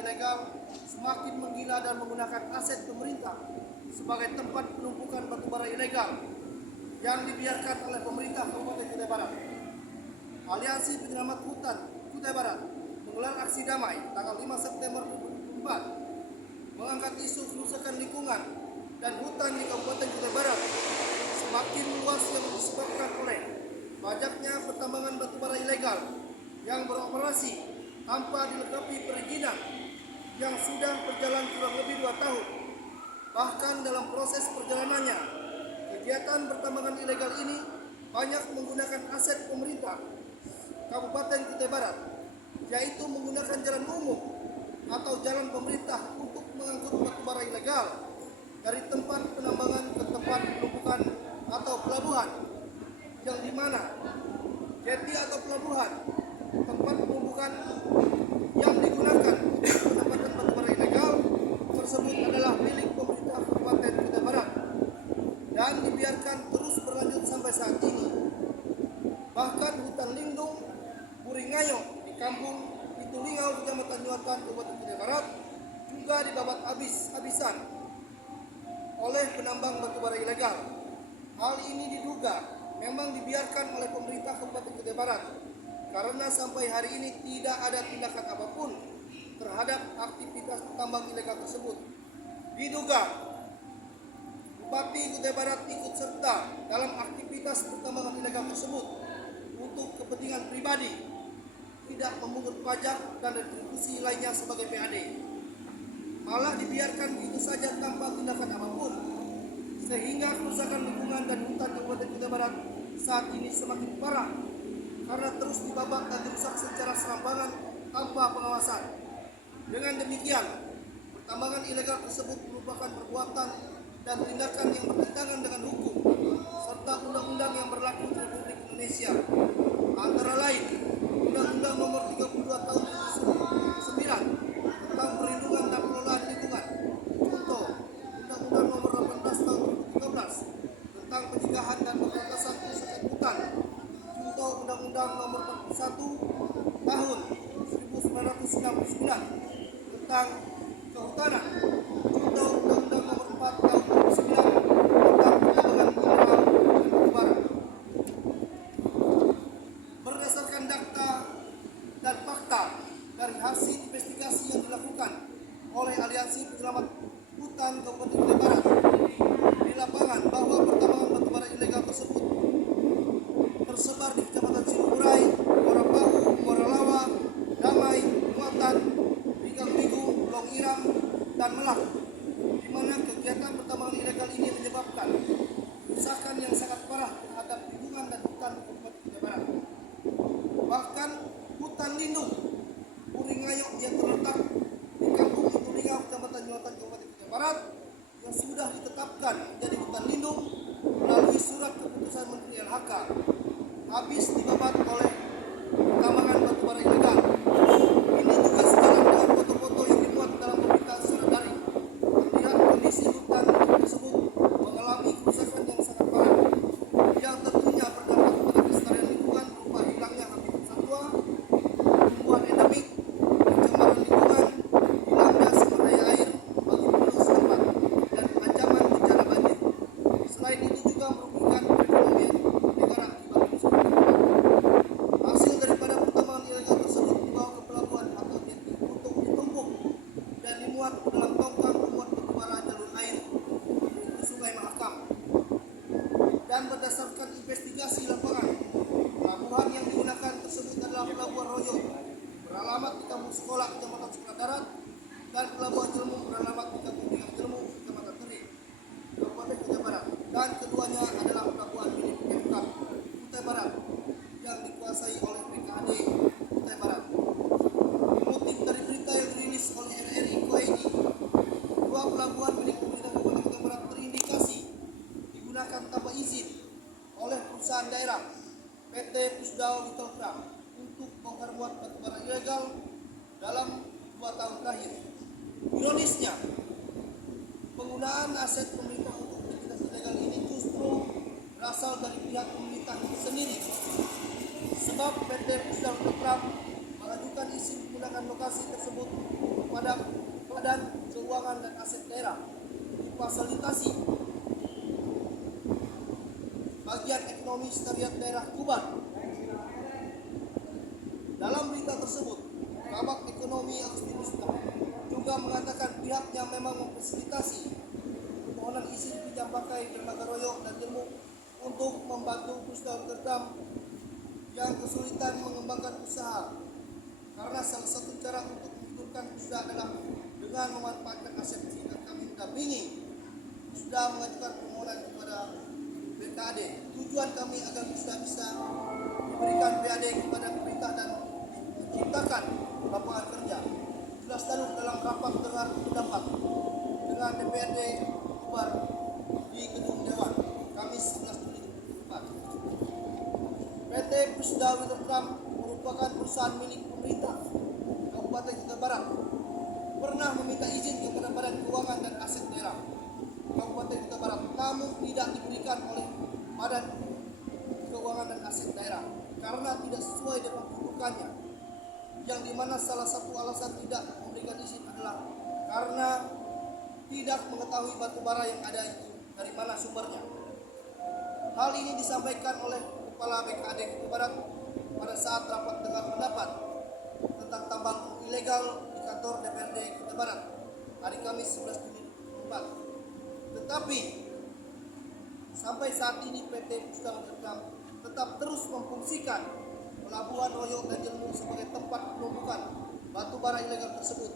ilegal semakin menggila dan menggunakan aset pemerintah sebagai tempat penumpukan batubara ilegal yang dibiarkan oleh pemerintah Kabupaten Kutai Barat. Aliansi Penyelamat Hutan Kutai Barat menggelar aksi damai tanggal 5 September 2024 mengangkat isu kerusakan lingkungan dan hutan di Kabupaten Kutai Barat semakin luas yang disebabkan oleh banyaknya pertambangan batubara ilegal yang beroperasi tanpa dilengkapi perizinan yang sudah berjalan kurang lebih 2 tahun. Bahkan dalam proses perjalanannya, kegiatan pertambangan ilegal ini banyak menggunakan aset pemerintah Kabupaten Kutai Barat, yaitu menggunakan jalan umum atau jalan pemerintah untuk mengangkut batubara ilegal dari tempat penambangan ke tempat penumpukan atau pelabuhan, yang dimana jeti atau pelabuhan tempat penumpukan yang digunakan untuk penempatan batubara ilegal tersebut adalah milik pemerintah Kabupaten Kutai Barat dan dibiarkan terus berlanjut sampai saat ini. Bahkan hutan lindung Buringayo di kampung Pitulingau, Kecamatan Nyuatan, Kabupaten Kutai Barat juga dibabat habis-habisan oleh penambang batubara ilegal. Hal ini diduga memang dibiarkan oleh pemerintah Kabupaten Kutai Barat karena sampai hari ini tidak ada tindakan apapun terhadap aktivitas tambang ilegal tersebut. Diduga Bupati Kutai Barat ikut serta dalam aktivitas pertambangan ilegal tersebut untuk kepentingan pribadi, tidak memungut pajak dan retribusi lainnya sebagai PAD. Malah dibiarkan begitu saja tanpa tindakan apapun, sehingga kerusakan lingkungan dan hutan Kabupaten Kutai Barat saat ini semakin parah karena terus dibabat dan dirusak secara serampangan tanpa pengawasan. Dengan demikian, pertambangan ilegal tersebut merupakan perbuatan dan tindakan yang bertentangan dengan hukum serta undang-undang yang berlaku di Republik Indonesia, antara lain Undang-Undang Nomor 32 Tahun 2009 tentang perlindungan dan pengelolaan lingkungan, contoh Undang-Undang Nomor 18 Tahun 2013 tentang pencegahan dan pemberantasan kerusakan hutan, contoh Undang-Undang Nomor 41 Tahun 1999 tentang kehutanan, contoh Undang-Undang Nomor 4 Tahun 2009 tentang pengembangan mineral dan batubara. Berdasarkan data dan fakta dari hasil investigasi yang dilakukan oleh Aliansi Penyelamat Hutan Kabupaten Kutai Barat di lapangan, bahwa pertambangan batubara ilegal tersebut tersebar di Kecamatan Sinuburai, Morapahu, Moralawa, Damai, Muatan, Bigang-Bigu, Longiram, dan Melak, di mana kegiatan pertambangan ilegal ini menyebabkan kerusakan yang sangat parah terhadap lingkungan dan hutan di Kabupaten Kutai Barat. Bahkan hutan lindung Buringayo yang terletak di kampung Pitulingau, Kecamatan Nyuatan, Kabupaten Kutai Barat, yang sudah ditetapkan menjadi hutan lindung melalui surat keputusan Menteri LHK, habis dibabat oleh pertambangan batubara ilegal. Ini juga sejalan dengan foto-foto yang dimuat dalam pemberitaan secara daring. Melihat kondisi hutan tersebut mengalami kerusakan yang sangat parah, yang tentunya berdampak pada kelestarian lingkungan berupa hilangnya habitat satwa, tumbuhan endemik, pencemaran lingkungan, hilangnya sumber daya air bagi penduduk setempat, dan ancaman bencana banjir. Selain itu juga merugikan perekonomian negara akibat kerusakan lingkungan. Hasil daripada pertambangan ilegal tersebut dibawa ke pelabuhan atau jeti untuk ditumpuk dan dimuat dalam tongkang pembuat batubara jalur air di Sungai Mahakam. Dan berdasarkan investigasi lapangan, pelabuhan yang digunakan tersebut adalah Pelabuhan Royo beralamat di Kampung Sekolah, Kecamatan Sukadarat, dan Pelabuhan Jelmu beralamat di Kampung Bingang Jelmu, Kecamatan Teri, Kabupaten Kutai Barat. Dan keduanya adalah pelabuhan milik Pemkab Kutai Barat yang dikuasai oleh PKAD Kutai Barat. Mengutip dari berita yang dirilis oleh RRI Kuwaiti, dua pelabuhan milik pemerintah Kabupaten Kutai Barat terindikasi digunakan tanpa izin oleh perusahaan daerah PT Pusdao Litolkram untuk bongkar muat batubara ilegal dalam 2 tahun terakhir. Ironisnya, penggunaan aset pemerintah untuk aktivitas ilegal ini justru berasal dari pihak pemerintah sendiri, sebab PT Pusdao Litolkram mengajukan izin menggunakan lokasi tersebut kepada kepada Badan Keuangan dan Aset Daerah difasilitasi bagian ekonomi sekretariat daerah Tuban. Dalam berita tersebut, Kabak Ekonomi Agustinus juga mengatakan pihaknya memang memfasilitasi permohonan izin pinjam pakai dermaga Royok dan Jelmuk untuk membantu Pusdal Rotterdam yang kesulitan mengembangkan usaha, karena salah satu cara untuk menghidupkan usaha adalah dengan memanfaatkan aset. Sehingga kami mendampingi sudah mengajukan permohonan kepada BKAD. Tujuan kami agar bisa memberikan BAD kepada pemerintah dan menciptakan lapangan kerja. Jelas lalu dalam rapat dengar pendapat dengan DPRD Tuban di Gedung Dewan Kamis 11 Juli 2024. PT Pusdal Rotterdam merupakan perusahaan milik pemerintah Kabupaten Kutai Barat, pernah meminta izin kepada Badan Keuangan dan Aset Daerah Kabupaten Kutai Barat, namun tidak diberikan oleh Badan Keuangan dan Aset Daerah karena tidak sesuai dengan kedudukannya, yang dimana salah satu alasan tidak memberikan izin adalah karena tidak mengetahui batu bara yang ada itu dari mana sumbernya. Hal ini disampaikan oleh Kepala BKAD Kutai Barat pada saat rapat dengar pendapat tentang tambang ilegal di kantor DPRD Kutai Barat hari Kamis 11 Juli 2024. Tetapi sampai saat ini PT Pusdal Rotterdam tetap terus memfungsikan Pelabuhan Royok dan Jelmuk sebagai tempat penumpukan batu bara ilegal tersebut.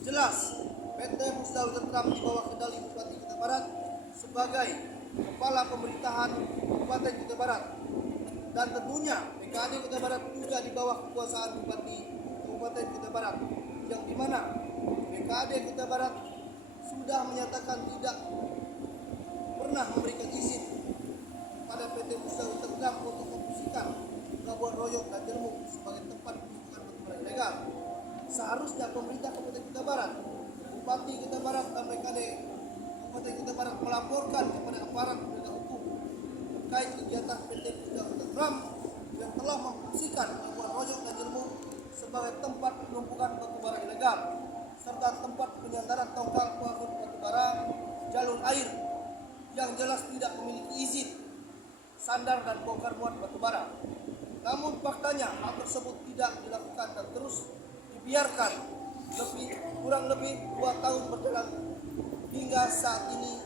Jelas PT Pusdal Rotterdam di bawah kendali Bupati Kutai Barat sebagai kepala pemerintahan Kabupaten Kutai Barat, dan tentunya BKAD Kutai Barat juga di bawah kekuasaan Bupati Kabupaten Kutai Barat, yang dimana BKAD Kutai Barat sudah menyatakan tidak pernah memberikan izin pada PT Pusdal Rotterdam untuk memfungsikan Pelabuhan Royok dan Jelmuk sebagai tempat penumpukan batu bara ilegal. Seharusnya pemerintah Kabupaten Kutai Barat, Bupati Kutai Barat dan BKAD Kabupaten Kutai Barat melaporkan kepada aparat penegak hukum terkait kegiatan PT Pusdal Rotterdam yang telah memfungsikan Pelabuhan Royok dan Jelmuk sebagai tempat penumpukan batu bara ilegal serta tempat penyandaran tongkang pengangkut batu bara jalur air yang jelas tidak memiliki izin sandar dan bongkar muat batu bara. Namun faktanya hal tersebut tidak dilakukan dan terus dibiarkan kurang lebih 2 tahun berjalan hingga saat ini,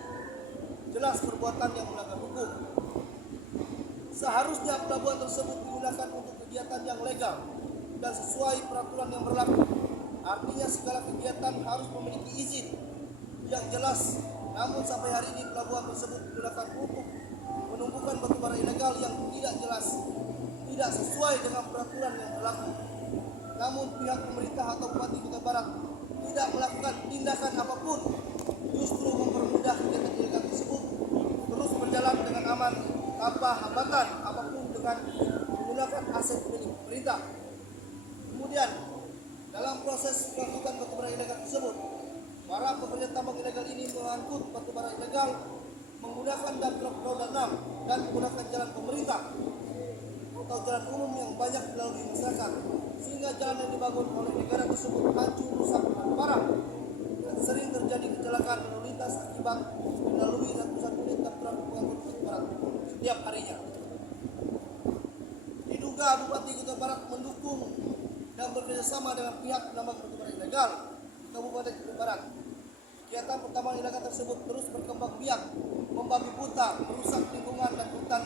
jelas perbuatan yang melanggar hukum. Seharusnya pelabuhan tersebut digunakan untuk kegiatan yang legal dan sesuai peraturan yang berlaku. Artinya segala kegiatan harus memiliki izin yang jelas. Namun sampai hari ini pelabuhan tersebut digunakan untuk penumpukan batu bara ilegal yang tidak jelas, tidak sesuai dengan peraturan yang berlaku. Namun pihak pemerintah atau Bupati Kutai Barat tidak melakukan tindakan apapun, justru mempermudah kegiatan ilegal tersebut terus berjalan dengan aman tanpa hambatan apapun dengan menggunakan aset milik pemerintah. Kemudian dalam proses pengangkutan batu bara ilegal tersebut, para pekerja tambang ilegal ini mengangkut batu bara ilegal menggunakan dump truck roda 6 dan menggunakan jalan pemerintah atau jalan umum yang banyak dilalui masyarakat, sehingga jalan yang dibangun oleh negara tersebut hancur, rusak, dan parah, dan sering terjadi kecelakaan lalu lintas akibat melalui ratusan unit dump truck pengangkut batu bara setiap harinya. Diduga Bupati Kutai Barat mendukung dan bekerjasama dengan pihak penambang batu bara ilegal di Kabupaten Kutai Barat. Kegiatan pertambangan ilegal tersebut terus berkembang biak, membabi buta, merusak lingkungan dan hutan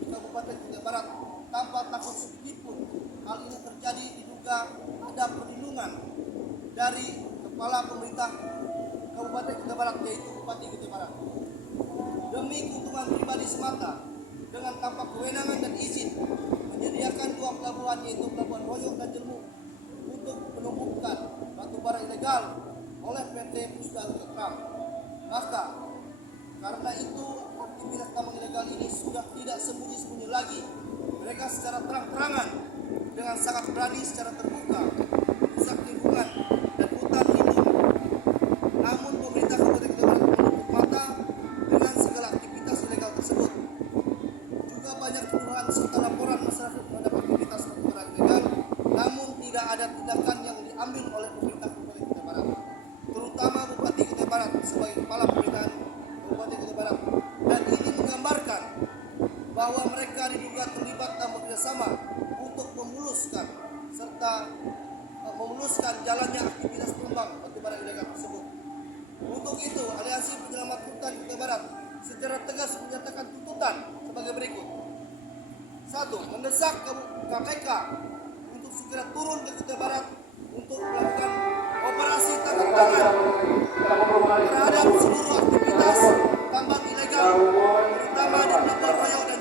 di Kabupaten Kutai Barat tanpa takut sedikit pun. Hal ini terjadi diduga ada perlindungan dari kepala pemerintah Kabupaten Kutai Barat, yaitu Bupati Kutai Barat, demi keuntungan pribadi semata dengan tanpa kewenangan dan izin menyediakan 2 pelabuhan, yaitu Pelabuhan Royok dan Jelmuk, untuk penumpukan batu bara ilegal oleh PT Pusdal Rotterdam. Maka karena itu aktivitas tambang ilegal ini sudah tidak sembunyi-sembunyi lagi. Mereka secara terang-terangan dengan sangat berani secara terbuka merusak lingkungan dan hutan lindung. Namun pemerintah Kabupaten Kutai Barat menutup mata dengan segala aktivitas ilegal tersebut. Juga banyak keluhan serta laporan masyarakat terhadap aktivitas batu bara ilegal, namun tidak ada tindakan yang diambil oleh pemerintah Kabupaten Kutai Barat. Kabupaten Kutai Barat. Dan ini menggambarkan bahwa mereka diduga terlibat dan bekerjasama untuk memuluskan serta memuluskan jalannya aktivitas pengembang batubara ilegal tersebut. Untuk itu, Aliansi Penyelamat Hutan Kutai Barat secara tegas menyatakan tuntutan sebagai berikut. 1. Mendesak KPK untuk segera turun ke Kutai Barat untuk melakukan operasi tangkap tangan terhadap seluruh aktivitas tambang ilegal, terutama di Pulau Royo dan